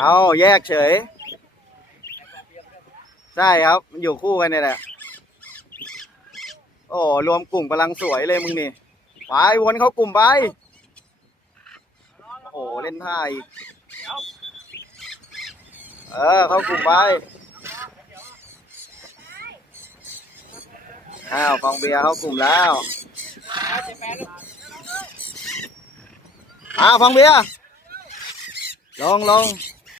เอาแยกเฉย ใช่ครับ มันอยู่คู่กันเนี่ยแหละ โอ้รวมกลุ่มกำลังสวยเลยมึงนี่ ไปวนเข้ากลุ่มไป โอ้เล่นท่าอีก เออ เข้ากลุ่มไป อ้าวฟองเบียร์เข้ากลุ่มแล้วอ้าวฟองเบียร์ลงลง